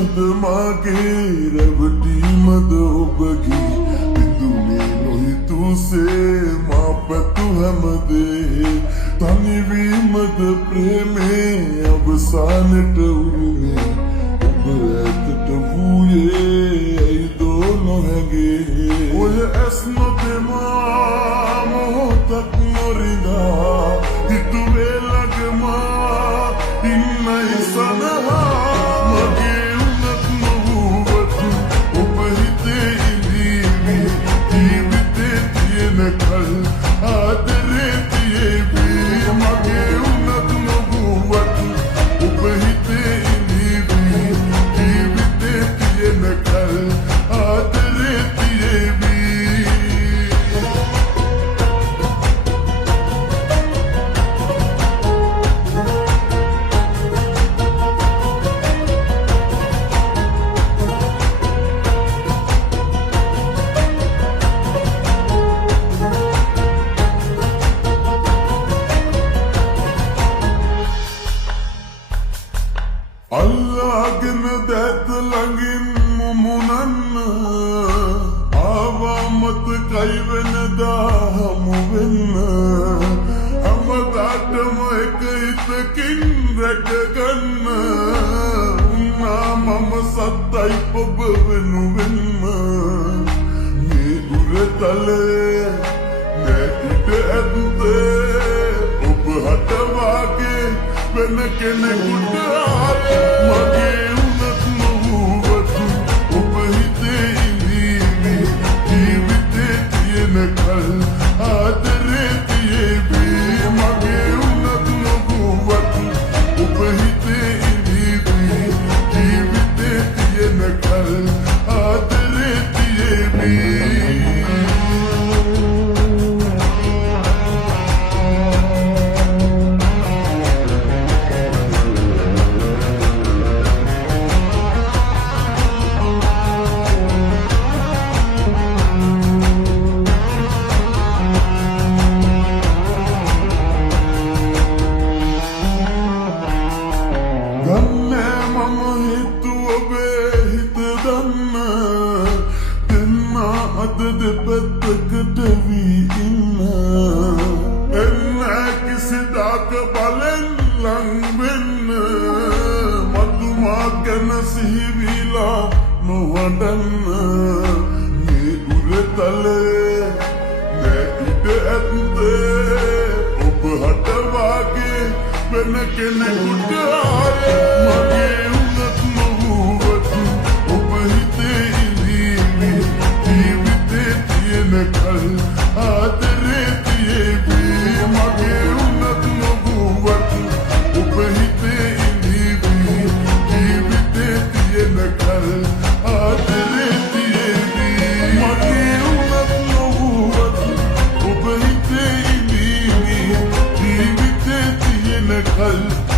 මද මාගේ රැවටීමද ඔබගේ විදුනේ නොහිතුසේ මා පැතු හැමදේ තනිවීමද ප්‍රේමේ අවසානට උරුමේ ඔබ ඇතට වූයේ ඇයිදෝ නොහැගේ ඔය ඇස් නොතෙමා මොහොතක් නොරිදා හිතුවේ ළඟමා ඉන්නයි සනහා මගේ උනත් නොවුවතු ඔබ හිතේ ඉඳීවි ජීවිතේ තියෙන කල් ආදරේ තියේවි මගේ උනත් නොවුවතු ඔබ හිතේ ඉඳීවි ජීවිතේ තියෙන කල් ආදරේ තියේවි අල්ලාගෙන දැත ළඟින් මුමුණන්න ආවා මතකයි වෙනදා හමු වෙන්න හැමදාටම එක හිතකින් රැකගන්න උන්නා මම සත්තයි ඔබ වෙනුවෙන්ම මේ උරතලේ නැතිට ඇත්තේ ඔබ හටවාගේ වෙන කෙනෙකුට මගේ උනත් නොවුවතු ඔබ හිතේ ඉඳීවි ජීවිතේ තියෙන කල් ආදරේ තියේවි මගේ උනත් නොවුවතු ඔබ හිතේ ඉඳීවි ජීවිතේ තියෙන කල් ආදරේ තියේවි දෙපැත්තකට වී ඉන්න එන්න කිසිදාක බලෙන් ලං වෙන්න මතුමා ගැන සිහිවිලා නොවඩන්න මේ උරතලේ නැතිට ඇත්තේ ඔබ හටවාගේ වෙන කෙනෙකුට මගේ උනත් නොවුවතු ඔබ හිතේ ඉඳීවි කල් ආදරේ තියේවි මගේ උනත් නොවුවතු ඔබ හිතේ ඉඳීවි ජීවිතේ තියෙන කල් ආදරේ තියේවි මගේ උනත් නොවුවතු ඔබ හිතේ ඉඳීවි ජීවිතේ තියෙන කල්